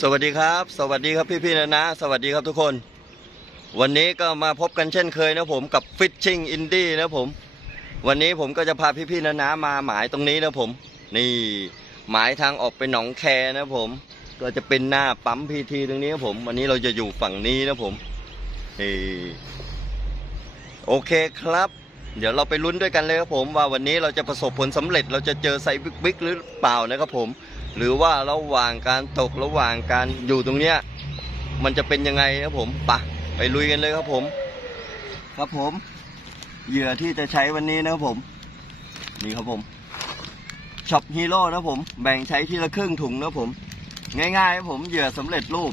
สวัสดีครับ สวัสดีครับพี่ๆนะนะ สวัสดีครับทุกคน วันนี้ก็มาพบกันเช่นเคยนะผมกับ Fishing Indie นะผม วันนี้ผมก็จะพาพี่ๆนะนะมาหมายตรงนี้นะผม นี่หมายทางออกไปหนองแคนะผม ก็จะเป็นหน้าปั๊มพีทีตรงนี้ครับผม วันนี้เราจะอยู่ฝั่งนี้นะผมนี่โอเคครับ เดี๋ยวเราไปลุ้นด้วยกันเลยครับผม ว่าวันนี้เราจะประสบผลสำเร็จเราจะเจอไซส์บิ๊กหรือเปล่านะครับผม หรือว่าระหว่างการตกระหว่างการอยู่ตรงเนี้ยมันจะเป็นยังไงครับผมปะไปลุยกันเลยครับผม ครับผมเหยื่อที่จะใช้วันนี้นะครับผม นี่ครับผมช็อปฮีโร่นะครับผม แบ่งใช้ทีละครึ่งถุงนะครับผม ง่ายๆครับผมเหยื่อสำเร็จรูป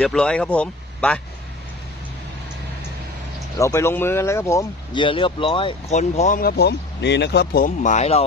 รียบร้อยครับผม ไป เราไปลงมือกันเลยครับผม เหยื่อเรียบร้อย คนพร้อมครับผม นี่นะครับผม หมายเรา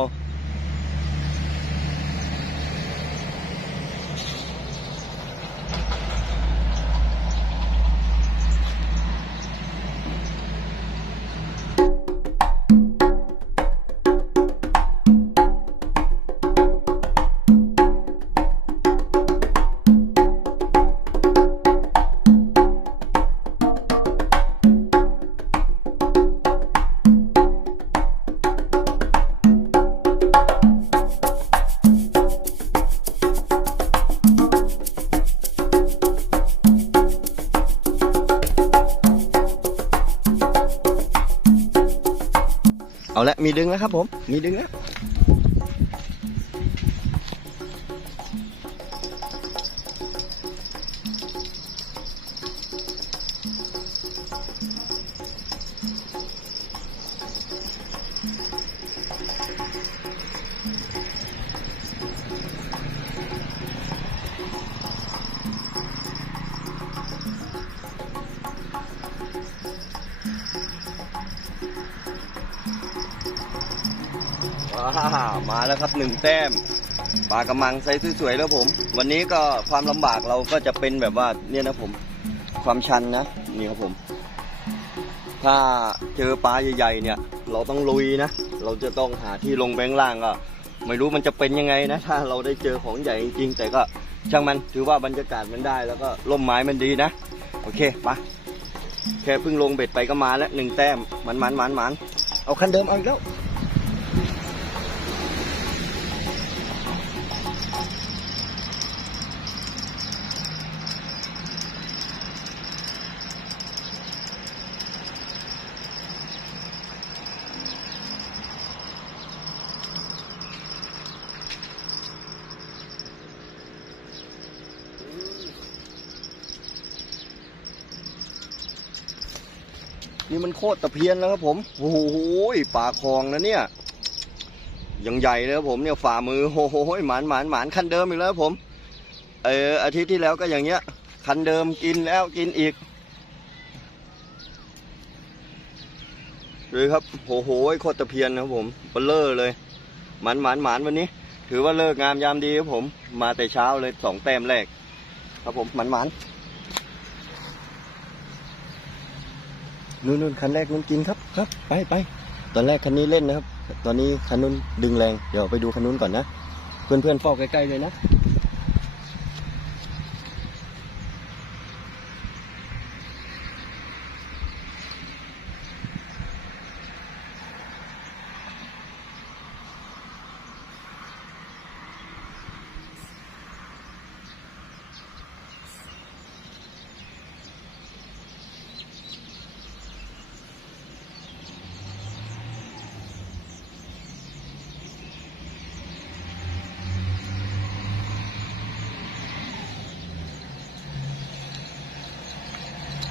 ละมีดึงแล้วครับผม มีดึงแล้ว มาแล้วครับหนึ่งแต้มปลากระมังไซส์สวยๆแล้วผม วันนี้ก็ความลำบากเราก็จะเป็นแบบว่าเนี่ยนะผม ความชันนะนี่ครับผม ถ้าเจอปลาใหญ่ๆเนี่ย เราต้องลุยนะ เราจะต้องหาที่ลงแบงล่างก็ไม่รู้มันจะเป็นยังไงนะ ถ้าเราได้เจอของใหญ่จริงๆแต่ก็ช่างมันถือว่าบรรยากาศมันได้แล้วก็ร่มไม้มันดีนะ โอเคไปแค่เพิ่งลงเบ็ดไปก็มาแล้วหนึ่งแต้มมันมันมันมันเอาคันเดิมเอาอีกแล้ว นี่มันโคตรตะเพียนแล้วครับผม โอ้โหป่าคลองนะเนี่ย ยังใหญ่เลยครับผมเนี่ยฝ่ามือ โอ้โหหมานหมานหมานคันเดิมอีกแล้วครับผม เอออาทิตย์ที่แล้วก็อย่างเงี้ย คันเดิมกินแล้วกินอีกเลยครับโอ้โหโคตรตะเพียนนะครับผมเบลเลอร์เลย หมานหมานหมานวันนี้ ถือว่าเลิกงามยามดีครับผม มาแต่เช้าเลยสองแต้มแรก ครับผมหมานหมาน นู่นนู่นคันแรกนู่นกินครับครับ ไปไปตอนแรกคันนี้เล่นนะครับ ตอนนี้คันนู้นดึงแรง เดี๋ยวไปดูคันนู้นก่อนนะ เพื่อนเพื่อนๆเฝ้าใกล้ๆเลยนะ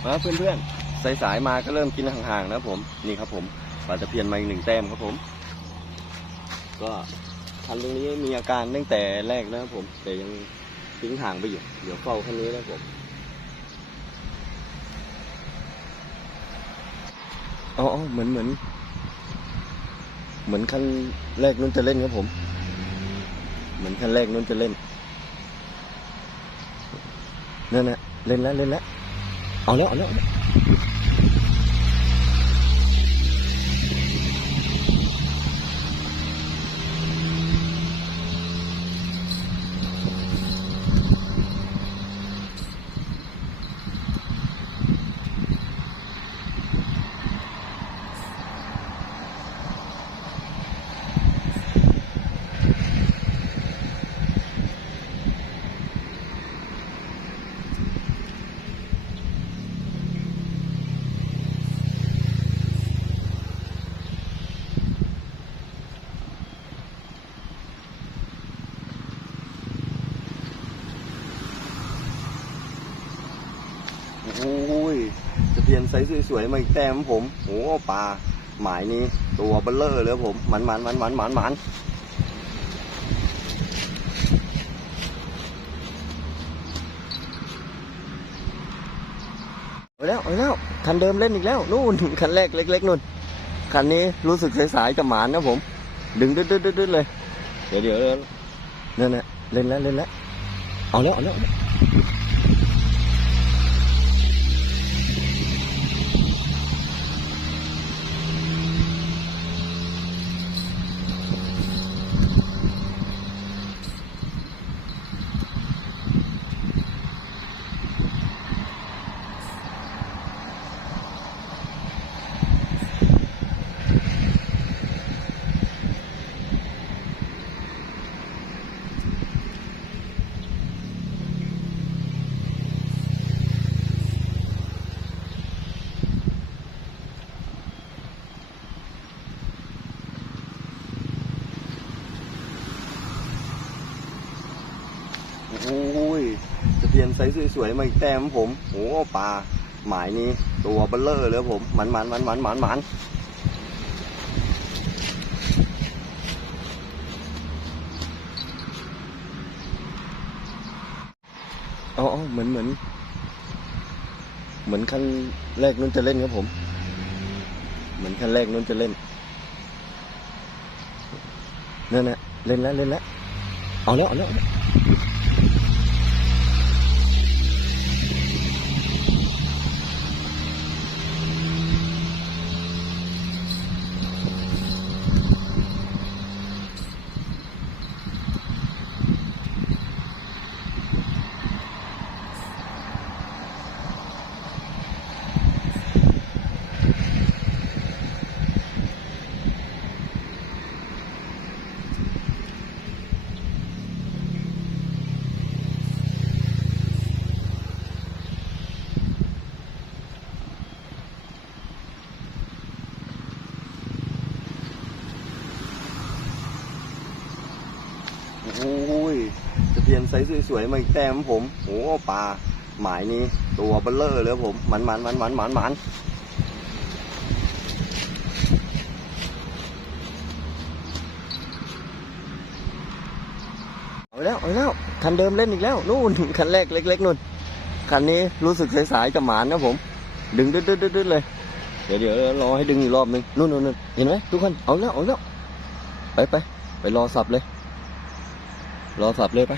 มาเพื่อนๆสายๆมาก็เริ่มกินห่างๆนะผมนี่ครับผมปลาตะเพียนมาอีกหนึ่งแต้มครับผม ก็คันตรงนี้มีอาการตั้งแต่แรกนะครับผม แต่ยังทิ้งห่างไปอยู่ เดี๋ยวเฝ้าคันนี้นะครับผมอ๋อเหมือนเหมือน เหมือนคันแรกนู้นจะเล่นครับผม เหมือนคันแรกนู้นจะเล่นนั่นแหละเล่นแล้วเล่นแล้ว เอาแล้วเอาแล้วเอาแล้วโอ้ย ตะเพียนไซส์สวยๆมาอีกแต้มผมโอ้ปลาหมายนี้ ตัวเบลเลอร์เลยผมหมันหมันหมันหมันหมันหมันเอาแล้วเอาแล้วคันเดิมเล่นอีกแล้วนู่นคันแรกเล็กๆนู่นคันนี้รู้สึกสายๆจะหมานนะผม ดึงดึดดึ๊ดดึ๊ดดึ๊ดเลยเดี๋ยวเดี๋ยวเดี๋ยวนั่นแหละเล่นแล้วเล่นแล้วเอาแล้วเอาแล้ว โอ้ย ตะเพียนไซส์สวยๆมาอีกแต้มผมโอ้ปลาหมายนี้ตัวเบลเลอร์เลยผมหมันหมันหมันหมันหมันหมันอ๋อเหมือนเหมือน เหมือนคันแรกนู้นจะเล่นครับผม เหมือนคันแรกนู้นจะเล่นนั่นแหละเล่นแล้วเล่นแล้วเอาแล้วเอาแล้วเอาแล้ว โอ้ย ตะเพียนไซส์สวยๆมาอีกแต้มผมโอ้ปลาหมายนี้ ตัวเบลเลอร์เลยผมหมันหมันหมันหมันหมันหมันเอาแล้วเอาแล้วคันเดิมเล่นอีกแล้วนู่นคันแรกเล็กๆนู่นคันนี้รู้สึกสายๆจะหมานนะผม ดึงดึดดึ๊ดดึ๊ดดึ๊ดเลย เดี๋ยวเดี๋ยวรอให้ดึงอีกรอบนึงนู่นนู่นนู่นเห็นไหมทุกคนเอาแล้วเอาแล้วไปไปไปรอสับเลย รอสับเลยไป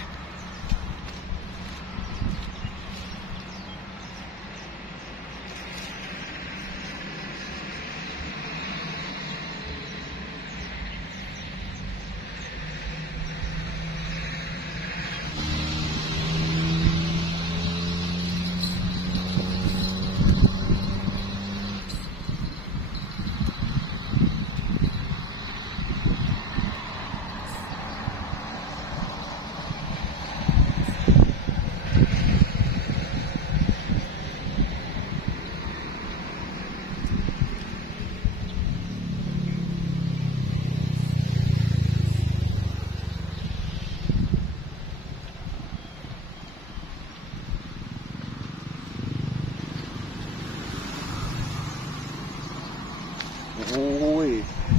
โโอ้ย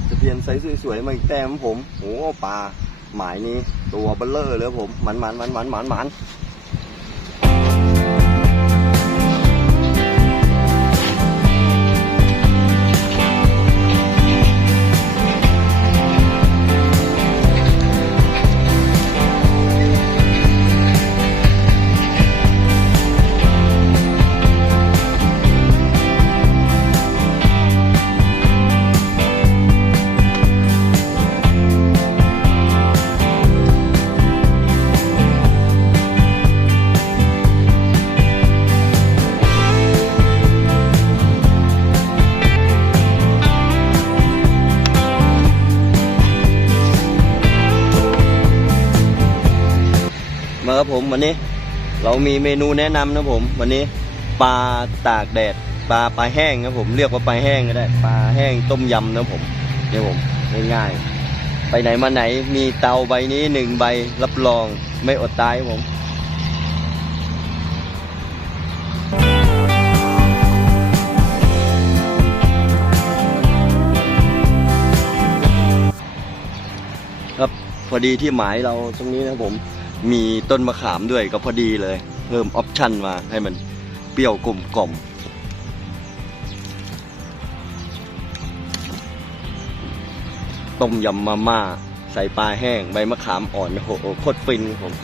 ตะเพีย นไซส์สวยๆมาอีกแต้มผมโอ้ปลาหมายนี้ตัวเบลเลอร์เลยผมหมันหมันหมันหมันหมันหมัน ครับผมวันนี้ เรามีเมนูแนะนำนะผมวันนี้ปลาตากแดดปลาปลาแห้งครับผมเรียกว่าปลาแห้งก็ได้ปลาแห้งต้มยำนะผมเนี่ยผมง่ายๆไปไหนมาไหนมีเตาใบนี้หนึ่งใบรับรองไม่อดตายครับผมครับพอดีที่หมายเราตรงนี้นะผม มีต้นมะขามด้วยก็พอดีเลย เพิ่มออปชั่นมาให้มันเปรี้ยวกลมกล่อมต้มยำมาม่า ใส่ปลาแห้ง ใบมะขามอ่อนโหโคตรฟินครับผม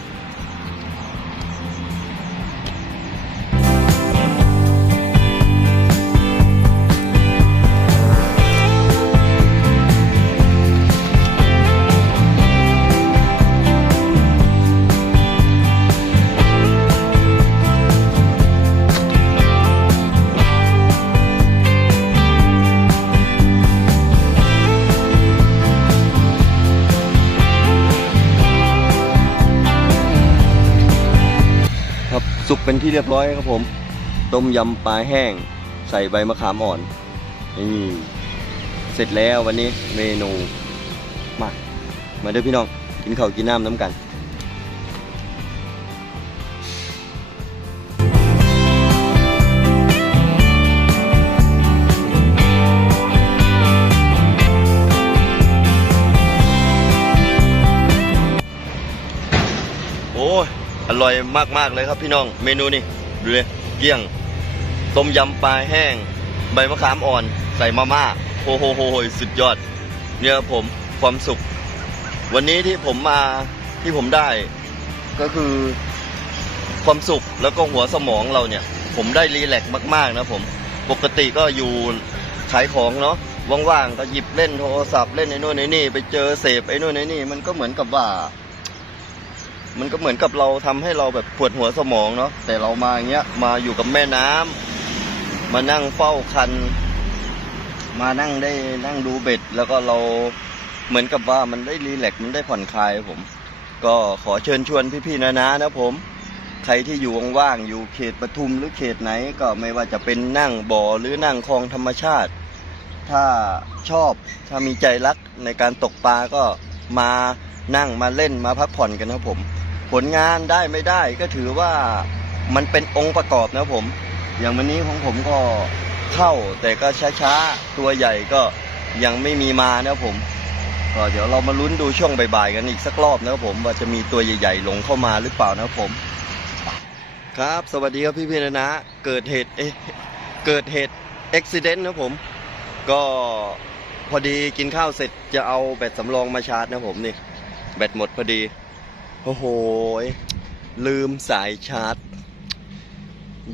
เป็นที่เรียบร้อยครับผม ต้มยำปลาแห้ง ใส่ใบมะขามอ่อนนี่เสร็จแล้ววันนี้เมนูมา มาเด้อพี่น้อง กินข้าวกินน้ำน้ำกัน อร่อยมากๆเลยครับพี่น้อง เมนูนี่ดูเลยเกี้ยง ต้มยำปลาแห้ง ใบมะขามอ่อน ใส่มาม่าโอ้โหโหสุดยอด เนี่ยผมความสุข วันนี้ที่ผมมาที่ผมได้ก็คือความสุขแล้วก็หัวสมองเราเนี่ย ผมได้รีแลกซ์มาก ๆ นะผมปกติก็อยู่ขายของเนาะว่างๆก็หยิบเล่นโทรศัพท์เล่นไอ้นู่นไอ้นี่ ไปเจอเสพไอ้นู่นไอ้นี่ มันก็เหมือนกับว่า มันก็เหมือนกับเราทำให้เราแบบปวดหัวสมองเนาะแต่เรามาอย่างเงี้ยมาอยู่กับแม่น้ำมานั่งเฝ้าคัน มานั่งได้นั่งดูเบ็ด แล้วก็เราเหมือนกับว่ามันได้รีแลกซ์มันได้ผ่อนคลายผม ก็ขอเชิญชวนพี่ๆนะนะนะผม ใครที่อยู่ว่างๆอยู่เขตปทุมหรือเขตไหนก็ไม่ว่าจะเป็นนั่งบ่อหรือนั่งคลองธรรมชาติ ถ้าชอบถ้ามีใจรักในการตกปลาก็มานั่งมาเล่นมาพักผ่อนกันนะครับผม ผลงานได้ไม่ได้ก็ถือว่ามันเป็นองค์ประกอบนะผม อย่างวันนี้ของผมก็เข้าแต่ก็ช้าๆ ตัวใหญ่ก็ยังไม่มีมานะผมก็เดี๋ยวเรามาลุ้นดูช่วงบ่ายๆกันอีกสักรอบนะครับผมว่าจะมีตัวใหญ่ๆหลงเข้ามาหรือเปล่านะครับผม ครับ สวัสดีครับพี่ๆนะนะเกิดเหตุเอ๊ะเกิดเหตุอุบิเหตุนะผม ก็พอดีกินข้าวเสร็จจะเอาแบตสำรองมาชาร์จนะผมนี่ แบตหมดพอดี โอ้โห ลืมสายชาร์จ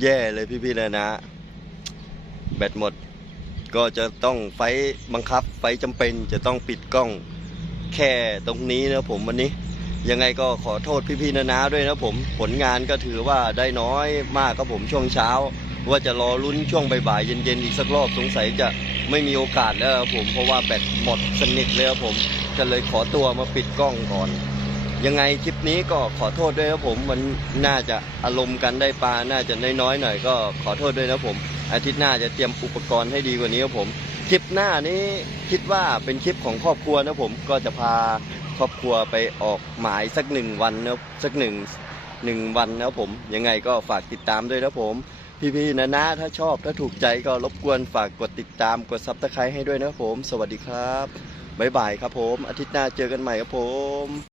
แย่เลยพี่ๆนะนะ แบตหมด ก็จะต้องไฟบังคับ ไฟจำเป็นจะต้องปิดกล้องแค่ตรงนี้นะผมวันนี้ ยังไงก็ขอโทษพี่ๆนะนะด้วยนะผม ผลงานก็ถือว่าได้น้อยมากครับผมช่วงเช้า ว่าจะรอลุ้นช่วงบ่ายๆเย็นๆอีกสักรอบสงสัยจะไม่มีโอกาสแล้วครับผมเพราะว่าแบตหมดสนิทเลยครับผมก็เลยขอตัวมาปิดกล้องก่อน ยังไงคลิปนี้ก็ขอโทษด้วยครับผม มันน่าจะอารมณ์กันได้ปลา น่าจะน้อยๆหน่อยก็ขอโทษด้วยนะผม อาทิตย์หน้าจะเตรียมอุปกรณ์ให้ดีกว่านี้ครับผม คลิปหน้านี้คิดว่าเป็นคลิปของครอบครัวนะผม ก็จะพาครอบครัวไปออกหมายสักหนึ่งวันนะสักหนึ่งหนึ่งวันนะผม ยังไงก็ฝากติดตามด้วยนะผม พี่ๆนะนะถ้าชอบถ้าถูกใจก็รบกวนฝากกดติดตามกดซับสไครต์ให้ด้วยนะผม สวัสดีครับบ๊ายบายครับผม อาทิตย์หน้าเจอกันใหม่ครับผม